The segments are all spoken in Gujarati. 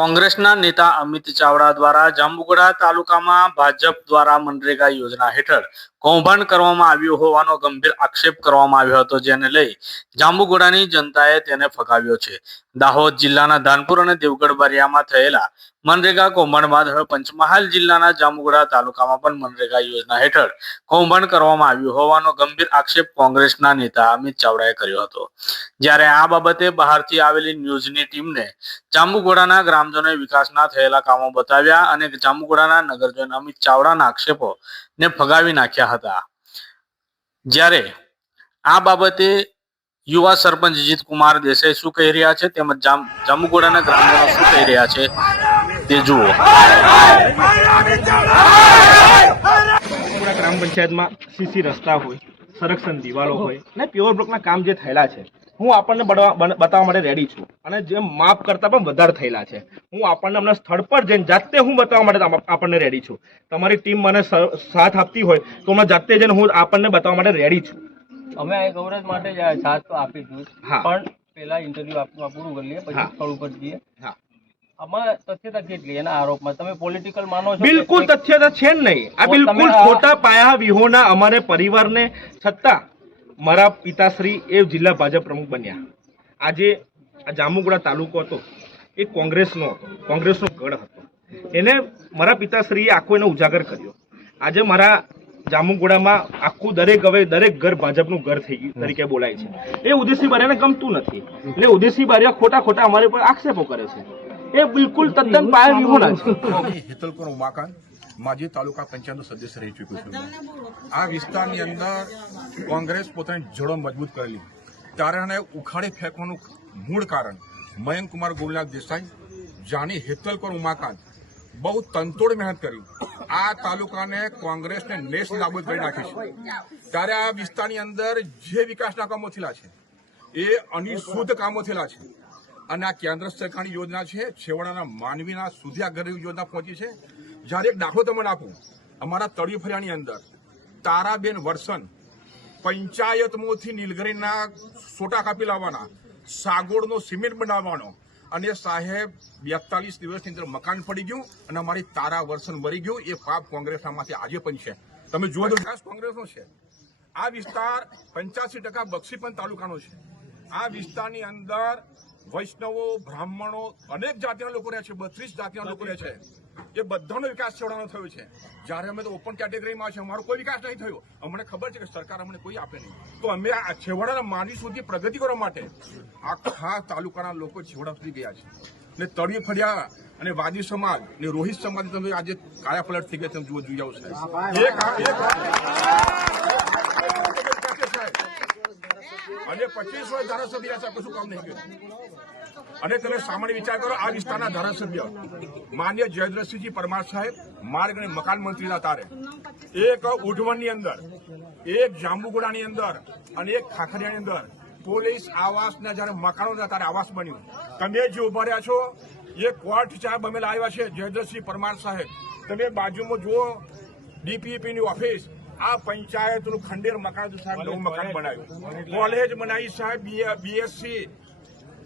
કોંગ્રેસના નેતા અમિત ચાવડા દ્વારા જાંબુગડા તાલુકામાં ભાજપ દ્વારા મનરેગા યોજના હેઠળ કૌભાંડ કરવામાં આવ્યું હોવાનો ગંભીર આક્ષેપ કરવામાં આવ્યો હતો, જેને લઈ જાંબુગોડાની જનતાએ તેને ફગાવ્યો છે. દાહોદ જિલ્લાના ધાનપુર અને દેવગઢ બારિયામાં થયેલા મનરેગા કૌભાંડ બાદ હવે પંચમહાલ જિલ્લાના જામુગડા તાલુકામાં પણ મનરેગા યોજના હેઠળ કૌભાંડ કરવામાં આવ્યું હોવાનો ગંભીર આક્ષેપ કોંગ્રેસના નેતા અમિત ચાવડાએ કર્યો હતો. જ્યારે આ બાબતે બહારથી આવેલી ન્યૂઝની ટીમને જાંબુગોડાના ગ્રામજનોએ વિકાસના થયેલા કામો બતાવ્યા અને જાંબુગોડાના નગરજન અમિત ચાવડાના આક્ષેપો ને ફગાવી નાખ્યા હતા. જ્યારે આ બાબતે યુવા સરપંચ જીત કુમાર દેસાઈ શું કહી રહ્યા છે તેમજ જાંબુગોડાના ગ્રામજનો શું કહી રહ્યા છે તે જુઓ ગ્રામ પંચાયતમાં સીસી રસ્તા હોય સંરક્ષણ દિવાલો હોય અને પ્યોર બ્લોકના કામ જે થયેલા છે હું આપણને બતાવવા માટે રેડી છું. અને જે માપ કરતા પણ વધારે થયેલા છે. હું આપણને હમણાં સ્થળ પર જઈને જાતે હું બતાવવા માટે આપણને રેડી છું. તમારી ટીમ મને સાથ આપતી હોય તો હમણાં જાતે જઈને હું આપણને બતાવવા માટે રેડી છું. અમે આ કવરેજ માટે સાથ તો આપીશું. હા. પણ પેલા ઇન્ટરવ્યુ આપવા પૂરું કરી લઈએ પછી સ્થળ ઉપર જઈએ. હા. આમાં તથ્યતા કેટલી એના આરોપમાં? તમે પોલિટિકલ માનો છો બિલકુલ તથ્યતા તથ્ય તો છે જ નહીં. આ બિલકુલ ખોટા પાયા વિહોના અમારે પરિવારને છતાં મારા પિતાશ્રી એ જિલ્લા ભાજપ પ્રમુખ બન્યા. આજે આ જામુગડા તાલુકો હતો. એ કોંગ્રેસનો હતો. કોંગ્રેસનો ગઢ હતો. એને મારા પિતાશ્રીએ આખો એને ઉજાગર કર્યો. આજે મારા જામુગોડામાં આખું દરેક હવે દરેક ઘર ભાજપનું ઘર થઈ ગયું તરીકે બોલાય છે. એ ઉદેશી બારિયાને ગમતું નથી. એટલે ઉદેશી બારિયા ખોટા ખોટા અમારી પર આક્ષેપો કરે છે. એ બિલકુલ તદ્દન પાયા વિહોણા છે. હેતલકોર ઉમાકાંત. માજી તાલુકા પંચાયતનું સદસ્ય રહી ચૂક્યો છું આ વિસ્તારની અંદર કોંગ્રેસ પોતાની જડો મજબૂત કરેલી. ત્યારે એને ઉખાડી ફેંકવાનું મૂળ કારણ મયંક કુમાર ગોવિંદનાથ દેસાઈ, જાની હેતલકોર ઉમાકાંત. બહુ તંતોડ મહેનત કરી. આ તાલુકાને કોંગ્રેસને નેસ નાબૂદ કરી નાખી છે. ત્યારે આ વિસ્તારની અંદર જે વિકાસના કામો થયેલા છે, એ અનિશુદ્ધ કામો થયેલા છે. અને આ કેન્દ્ર સરકારની યોજના છે, છેવાડાના માનવીના સુધી આ ગરીબ યોજના પહોંચી છે. જ્યારે એક દાખલો તમને આપું, અમારા તળિયું ફર્યાની અંદર તારાબેન વર્ષન પંચાયતમાંથી નીલગરીના સોટા કાપી લાવવાના, સાગોળનો સિમેન્ટ બનાવવાનો અને સાહેબ બેતાલીસ દિવસની અંદર મકાન પડી ગયું અને અમારી તારા વર્ષન મરી ગયું, એ પાપ કોંગ્રેસમાંથી આજે પણ છે. તમે જુઓ તો વિકાસ કોંગ્રેસનો છે. આ વિસ્તાર પંચ્યાસી ટકા બક્ષીપંચ તાલુકાનો છે. આ વિસ્તારની અંદર વૈષ્ણવો બ્રાહ્મણો અનેક જાતિના લોકો રહે છે બત્રીસ જાતિના લોકો રહે છે. એ બધાનો વિકાસ છેવડાનો થયો છે. જ્યારે અમે તો ઓપન કેટેગરીમાં છે અમારો કોઈ વિકાસ નહીં થયો. અમને ખબર છે કે સરકાર અમને કોઈ આપે નહીં. તો અમે આ છેવાડાના માનવી સુધી પ્રગતિ કરવા માટે આખા તાલુકાના લોકો છેવાડા સુધી ગયા છે. ને તળિયે ફર્યા અને વાદી સમાજ ને રોહિત સમાજ તમે આજે કાયા પલટ થઈ ગયા તમે જુઓ જોઈ આવો એક અને પચીસ વર્ષ ધારાસભ્ય છે, કશું કામ નહીં અને તમે સામાન્ય વિચાર કરો, આ વિસ્તારના ધારાસભ્ય, માન્ય જયદ્રસિંહજી પરમાર સાહેબ, માર્ગ અને મકાન મંત્રીના તારે. એક ઉઢવણની અંદર, એક જાંબુગોડાની અંદર અને એક ખાખરિયાની અંદર પોલીસ આવાસના જયારે મકાનો હતા ત્યારે આવાસ બન્યું. તમે જે ઊભા રહ્યા છો, એ કોર્ટ ચાર બમેલા આવ્યા છે જયદ્રસિંહ પરમાર સાહેબ. તમે બાજુમાં જુઓ, ડીપીપીની ઓફિસ આ પંચાયતનું ખંડેર મકાન સાહેબ નવું મકાન બનાવ્યું. કોલેજ બનાવી સાહેબ બીએસસી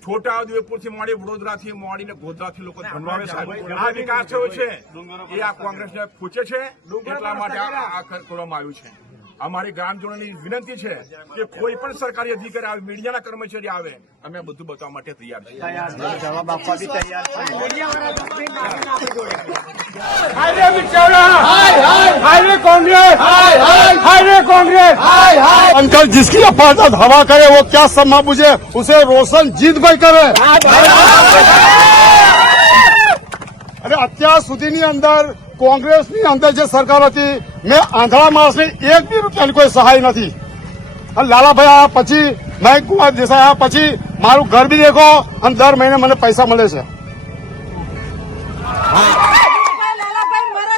છોટા ઉદેપુરથી માંડી વડોદરા થી માંડીને ગોધરાથી લોકો આ વિકાસ થયો છે. એ આ કોંગ્રેસને પૂછે છે. એટલા માટે આ કરવામાં આવ્યું છે. અમારી ગ્રામજનોની વિનંતી છે કે કોઈ પણ સરકારી અધિકારી આવે મીડિયાના કર્મચારી આવે અમે આ બધું બતાવવા માટે તૈયાર છીએ अंकल जिसकी अपारत हवा करे वो क्या समा बुझे उसे रोशन जीत भाई करे અને અત્યાર સુધીની અંદર કોંગ્રેસની અંદર જે સરકાર હતી મેં આંધળા માણસને એક બી રૂપિયાની કોઈ સહાય નથી. અને લાલાભાઈ આવ્યા પછી મહેક કુમાર દેસાઈ આવ્યા પછી મારું ઘર બી દેખો અને દર મહિને મને પૈસા મળે છે. ભાઈ લાલાભાઈ મરે